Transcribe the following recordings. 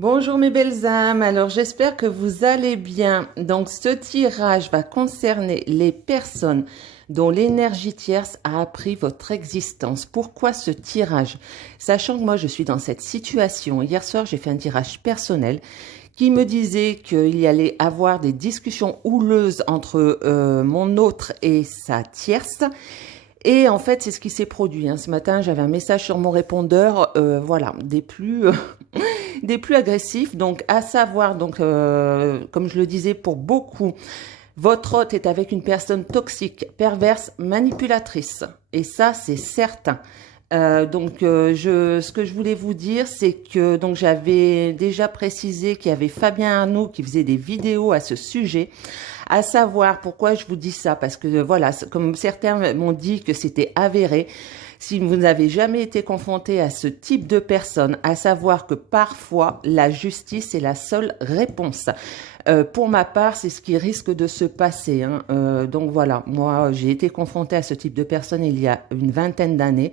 Bonjour mes belles âmes, alors j'espère que vous allez bien. Donc ce tirage va concerner les personnes dont l'énergie tierce a appris votre existence. Pourquoi ce tirage? Sachant que moi je suis dans cette situation. Hier soir j'ai fait un tirage personnel qui me disait qu'il y allait avoir des discussions houleuses entre mon autre et sa tierce. Et en fait, c'est ce qui s'est produit. Ce matin, j'avais un message sur mon répondeur, voilà, des plus agressifs. Donc, à savoir, donc, comme je le disais pour beaucoup, votre hôte est avec une personne toxique, perverse, manipulatrice. Et ça, c'est certain. Ce que je voulais vous dire, c'est que donc j'avais déjà précisé qu'il y avait Fabien Arnaud qui faisait des vidéos à ce sujet. À savoir pourquoi je vous dis ça, parce que voilà, comme certains m'ont dit que c'était avéré. Si vous n'avez jamais été confronté à ce type de personne, à savoir que parfois la justice est la seule réponse. Pour ma part, c'est ce qui risque de se passer. Donc voilà, moi j'ai été confrontée à ce type de personne il y a une vingtaine d'années.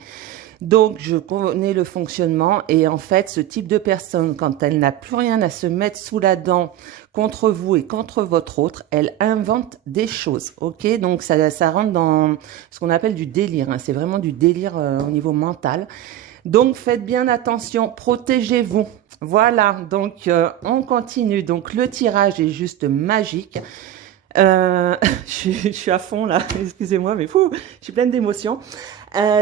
Donc, je connais le fonctionnement et en fait, ce type de personne, quand elle n'a plus rien à se mettre sous la dent contre vous et contre votre autre, elle invente des choses, ok? Donc, ça rentre dans ce qu'on appelle du délire, C'est vraiment du délire au niveau mental. Donc, faites bien attention, protégez-vous. Voilà, donc on continue. Donc, le tirage est juste magique. Je suis à fond là, excusez-moi, mais fou, je suis pleine d'émotions.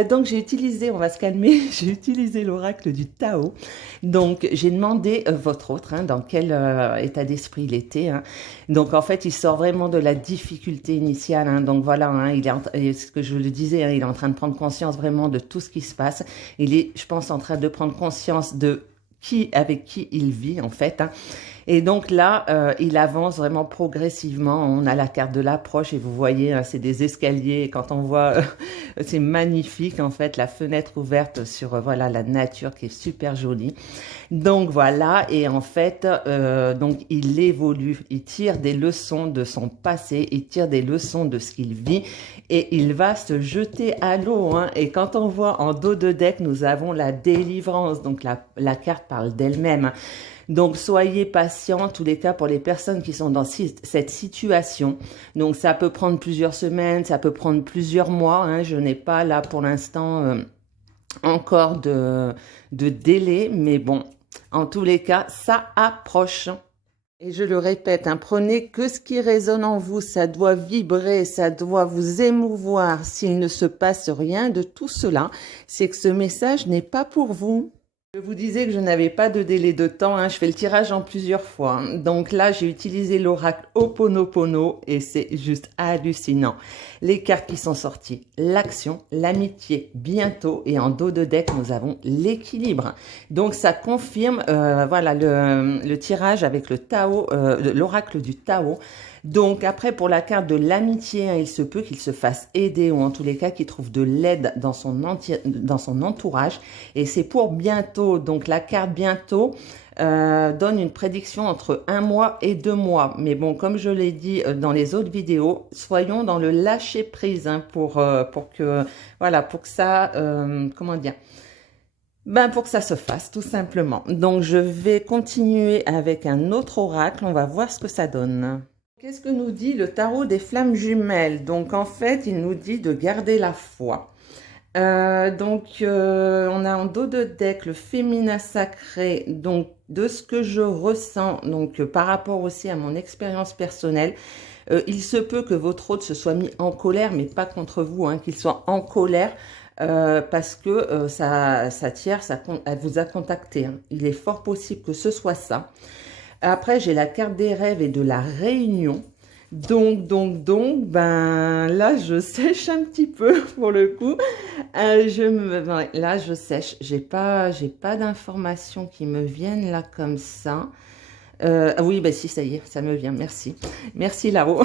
Donc j'ai utilisé, on va se calmer, j'ai utilisé l'oracle du Tao. Donc j'ai demandé votre autre, dans quel état d'esprit il était. Donc en fait, il sort vraiment de la difficulté initiale. Donc voilà, il est ce que je le disais, il est en train de prendre conscience vraiment de tout ce qui se passe. Il est, je pense, en train de prendre conscience de avec qui il vit en fait. Et donc là, il avance vraiment progressivement. On a la carte de l'approche et vous voyez, c'est des escaliers. Quand on voit, c'est magnifique en fait, la fenêtre ouverte sur voilà la nature qui est super jolie. Donc voilà, et en fait, donc il évolue, il tire des leçons de son passé, il tire des leçons de ce qu'il vit et il va se jeter à l'eau. Et quand on voit en dos de deck, nous avons la délivrance. Donc la carte parle d'elle-même. Donc, soyez patients, en tous les cas, pour les personnes qui sont dans cette situation. Donc, ça peut prendre plusieurs semaines, ça peut prendre plusieurs mois. Je n'ai pas là, pour l'instant, encore de délai. Mais bon, en tous les cas, ça approche. Et je le répète, prenez que ce qui résonne en vous. Ça doit vibrer, ça doit vous émouvoir. S'il ne se passe rien de tout cela, c'est que ce message n'est pas pour vous. Je vous disais que je n'avais pas de délai de temps, je fais le tirage en plusieurs fois. Donc là, j'ai utilisé l'oracle Ho'oponopono et c'est juste hallucinant. Les cartes qui sont sorties, l'action, l'amitié, bientôt et en dos de deck, nous avons l'équilibre. Donc ça confirme voilà le tirage avec le Tao, l'oracle du Tao. Donc après, pour la carte de l'amitié, il se peut qu'il se fasse aider ou en tous les cas qu'il trouve de l'aide dans son entourage. Et c'est pour bientôt. Donc la carte bientôt donne une prédiction entre 1 mois et 2 mois. Mais bon, comme je l'ai dit dans les autres vidéos, soyons dans le lâcher prise pour que ça, comment dire, pour que ça se fasse, tout simplement. Donc, je vais continuer avec un autre oracle. On va voir ce que ça donne. Qu'est-ce que nous dit le tarot des flammes jumelles? Donc, en fait, il nous dit de garder la foi. On a en dos de deck le féminin sacré. Donc, de ce que je ressens, donc par rapport aussi à mon expérience personnelle, il se peut que votre hôte se soit mis en colère, mais pas contre vous, qu'il soit en colère. Parce que sa tierce, elle vous a contacté. Il est fort possible que ce soit ça. Après, j'ai la carte des rêves et de la réunion. Donc, là, je sèche un petit peu pour le coup. Là, je sèche. J'ai pas d'informations qui me viennent là comme ça. Oui, si, ça y est, ça me vient. Merci. Merci, Laro.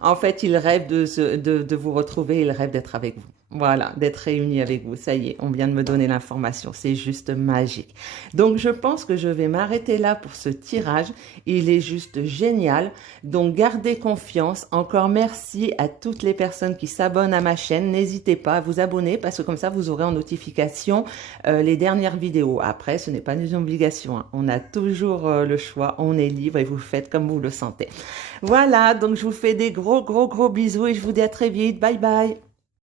En fait, il rêve de vous retrouver. Il rêve d'être avec vous. Voilà, d'être réunis avec vous. Ça y est, on vient de me donner l'information. C'est juste magique. Donc, je pense que je vais m'arrêter là pour ce tirage. Il est juste génial. Donc, gardez confiance. Encore merci à toutes les personnes qui s'abonnent à ma chaîne. N'hésitez pas à vous abonner parce que comme ça, vous aurez en notification les dernières vidéos. Après, ce n'est pas une obligation, hein. On a toujours le choix. On est libre et vous faites comme vous le sentez. Voilà, donc je vous fais des gros bisous et je vous dis à très vite. Bye bye.